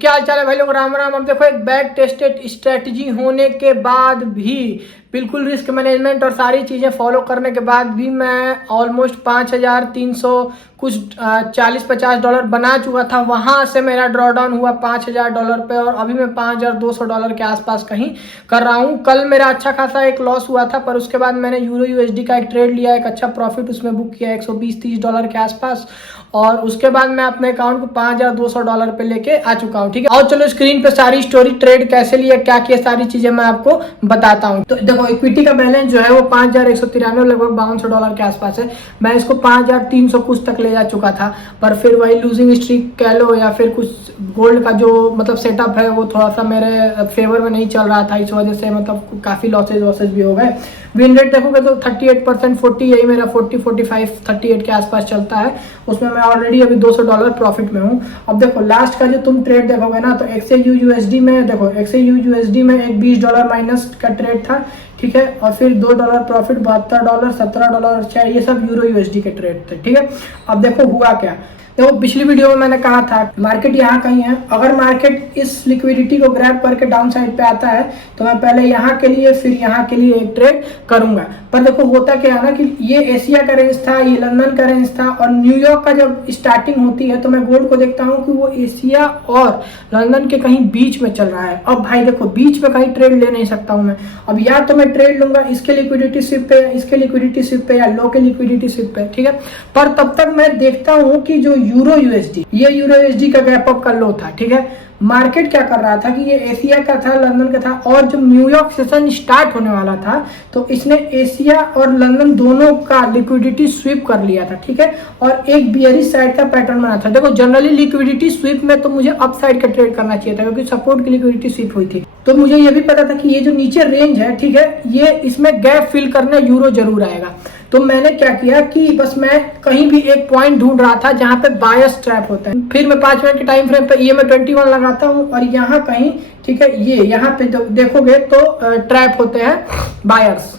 क्या हाल चाल है भाई लोग, राम राम। अब देखो, एक बैक टेस्टेड स्ट्रेटजी होने के बाद भी, बिल्कुल रिस्क मैनेजमेंट और सारी चीज़ें फॉलो करने के बाद भी मैं ऑलमोस्ट 5,300 कुछ $40-50 बना चुका था। वहाँ से मेरा ड्रॉ डाउन हुआ $5,000 पे और अभी मैं $5,200 के आसपास कहीं कर रहा हूँ। कल मेरा अच्छा खासा एक लॉस हुआ था, पर उसके बाद मैंने यूरो यूएसडी का एक ट्रेड लिया, एक अच्छा प्रॉफिट उसमें बुक किया $120-30 के आसपास, और उसके बाद मैं अपने अकाउंट को $5,200 पे लेके आ चुका हूँ। ठीक है, और चलो स्क्रीन पे सारी स्टोरी, ट्रेड कैसे लिया, क्या किया, सारी चीजें मैं आपको बताता हूँ। तो देखो, इक्विटी का बैलेंस जो है वो 5,193 लगभग $5200 के आसपास है। मैं इसको 5,300 कुछ तक ले जा चुका था, पर फिर वही लूजिंग स्ट्रीक कह लो या फिर कुछ गोल्ड का जो मतलब सेटअप है वो थोड़ा सा मेरे फेवर में नहीं चल रहा था, इस वजह से मतलब काफी लॉसेज भी हो गए। विन रेट देखोगे तो 38%, 40, यही मेरा 40, 45, 38 के आसपास चलता है। उसमें मैं ऑलरेडी अभी $200 प्रॉफिट में हूँ। अब देखो, लास्ट का जो तुम ट्रेड देखोगे ना, तो XAUUSD में देखो, XAUUSD में एक $20 माइनस का ट्रेड था। ठीक है, और फिर $2 प्रॉफिट, $72, $17, ये सब यूरो यूएसडी के ट्रेड थे। ठीक है, अब देखो हुआ क्या। देखो, पिछली वीडियो में मैंने कहा था मार्केट यहाँ कहीं है। अगर मार्केट इस लिक्विडिटी को ग्रैब करके डाउन साइड पे आता है तो मैं पहले यहाँ के लिए फिर यहाँ के लिए एक ट्रेड करूंगा। पर देखो होता क्या है ना कि ये एशिया का रेंज था, ये लंदन का रेंज था, और न्यूयॉर्क का जब स्टार्टिंग होती है तो मैं गोल्ड को देखता हूँ कि वो एशिया और लंदन के कहीं बीच में चल रहा है। अब भाई देखो, बीच में कहीं ट्रेड ले नहीं सकता हूँ मैं। अब या तो मैं ट्रेड लूंगा इसके लिक्विडिटी स्विप पे, इसके लिक्विडिटी स्विप पे, या लो के लिक्विडिटी स्विप पे। ठीक है, पर तब तक मैं देखता हूँ कि जो यूरो यूएसडी, ये यूरो यूएसडी का गैप अप का लो था। ठीक है, मार्केट क्या कर रहा था कि ये एशिया का था, लंदन का था, और जब न्यूयॉर्क सेशन स्टार्ट होने वाला था तो इसने एशिया और लंदन दोनों का लिक्विडिटी स्वीप कर लिया था। ठीक है, और एक बियरिश साइड का पैटर्न बना था। देखो, जनरली लिक्विडिटी स्वीप में तो मुझे अप साइड का ट्रेड करना चाहिए था, क्योंकि सपोर्ट की लिक्विडिटी स्वीप हुई थी। तो मुझे ये भी पता था कि ये जो नीचे रेंज है, ठीक है, ये इसमें गैप फिल करने यूरो जरूर आएगा। तो मैंने क्या किया कि बस मैं कहीं भी एक पॉइंट ढूंढ रहा था जहां पे बायस ट्रैप होता है। फिर मैं 5 मिनट के टाइम फ्रेम पे EMA 21 लगाता हूं, और यहाँ कहीं, ठीक है, ये यहाँ पे देखोगे तो ट्रैप होते हैं बायर्स।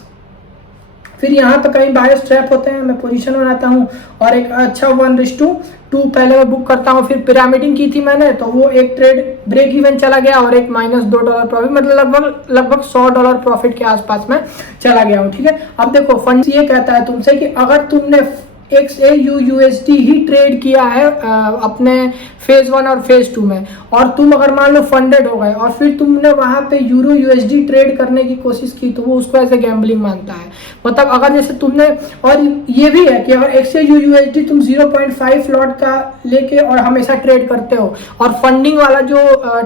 फिर यहाँ पे कहीं बायस ट्रैप होते हैं, मैं पोजीशन बनाता हूँ और एक अच्छा 1:2 पहले मैं बुक करता हूँ। फिर पिरामिडिंग की थी मैंने, तो वो एक ट्रेड ब्रेक इवन चला गया और एक -$2 प्रॉफिट, मतलब लगभग $100 प्रॉफिट के आसपास में चला गया हूँ। ठीक है, अब देखो, फंड ये कहता है तुमसे कि अगर तुमने XAUUSD ही ट्रेड किया है अपने फेज 1 और फेज 2 में, और तुम अगर मान लो फंडेड हो गए और फिर तुमने वहां पे यूरो यूएसडी ट्रेड करने की कोशिश की, तो वो उसको ऐसे गैम्बलिंग मानता है। मतलब अगर जैसे तुमने, और ये भी है कि अगर XAUUSD तुम 0.5 लॉट का लेके और हमेशा ट्रेड करते हो, और फंडिंग वाला जो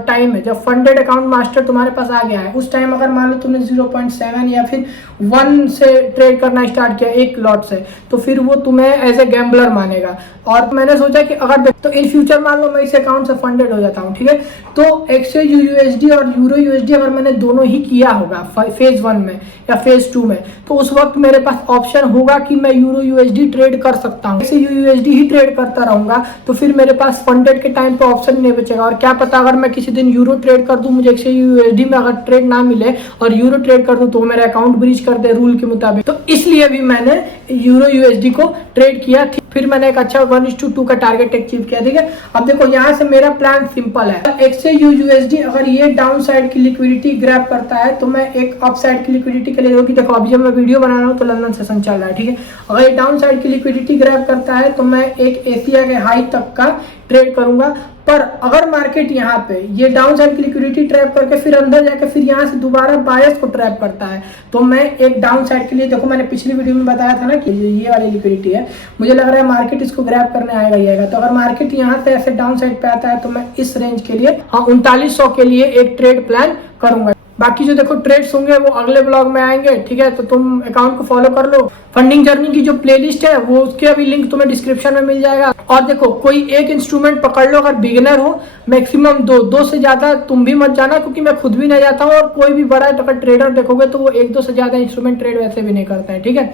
टाइम है, जब फंडेड अकाउंट मास्टर तुम्हारे पास आ गया है, उस टाइम अगर मान लो तुमने 0.7 या फिर 1 से ट्रेड करना स्टार्ट किया एक लॉट से, तो फिर वो तुम्हें एज ए गैम्बलर मानेगा। और मैंने सोचा कि अगर तो इन फ्यूचर मान लो मैं इस अकाउंट से फंडेड हो जाता हूँ, ठीक है, तो XAUUSD और यूरो यूएसडी अगर मैंने दोनों ही किया होगा फेज 1 में या फेज 2 में, तो उस वक्त मेरे पास ऑप्शन होगा कि मैं यूरो यूएसडी ट्रेड कर सकता हूँ। XAUUSD ही ट्रेड करता रहूंगा, तो फिर मेरे पास फंडेड के टाइम पे ऑप्शन नहीं बचेगा। और क्या पता अगर मैं किसी दिन यूरो ट्रेड कर दूं, मुझे XAUUSD में अगर ट्रेड ना मिले और यूरो ट्रेड कर दूं, तो मेरा अकाउंट ब्रीच कर दे रूल के मुताबिक। तो इसलिए भी मैंने यूरो यूएसडी को ट्रेड किया। फिर मैंने एक अच्छा 1:2 का टारगेट अचीव किया। ठीक है, अब देखो यहाँ से मेरा प्लान सिंपल है। XAUUSD अगर ये डाउन साइड की लिक्विडिटी ग्रैब करता है, तो मैं एक अप साइड की लिक्विडिटी के लिए, जो कि देखो अभी जब मैं वीडियो बना रहा हूँ तो लंदन सेशन चल रहा है। ठीक है, अगर ये डाउन साइड की लिक्विडिटी ग्रैब करता है तो मैं एक एशिया के हाई तक का ट्रेड करूंगा। पर अगर मार्केट यहाँ पे ये डाउन साइड की लिक्विडिटी ट्रैप करके फिर अंदर जाके फिर यहाँ से दोबारा बायस को ट्रैप करता है, तो मैं एक डाउन साइड के लिए, देखो मैंने पिछली वीडियो में बताया था ना कि ये वाली लिक्विडिटी है, मुझे लग रहा है मार्केट इसको ग्रैब करने आएगा ही आएगा। तो अगर मार्केट यहाँ से ऐसे डाउन साइड पे आता है तो मैं इस रेंज के लिए 3900 के लिए एक ट्रेड प्लान करूंगा। बाकी जो देखो ट्रेड्स होंगे वो अगले ब्लॉग में आएंगे। ठीक है, तो तुम अकाउंट को फॉलो कर लो। फंडिंग जर्नी की जो प्लेलिस्ट है वो उसके अभी लिंक तुम्हें डिस्क्रिप्शन में मिल जाएगा। और देखो, कोई एक इंस्ट्रूमेंट पकड़ लो, अगर बिगिनर हो, मैक्सिमम दो से ज्यादा तुम भी मत जाना, क्योंकि मैं खुद भी नहीं जाता हूँ, और कोई भी बड़ा अगर ट्रेडर देखोगे तो वो 1-2 से ज्यादा इंस्ट्रूमेंट ट्रेड वैसे भी नहीं करता है। ठीक है,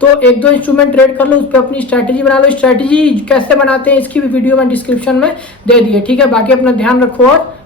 तो 1-2 इंस्ट्रूमेंट ट्रेड कर लो, उस पर अपनी स्ट्रैटेजी बना लो। स्ट्रैटेजी कैसे बनाते हैं इसकी भी वीडियो मैं डिस्क्रिप्शन में दे दी है। ठीक है, बाकी अपना ध्यान रखो और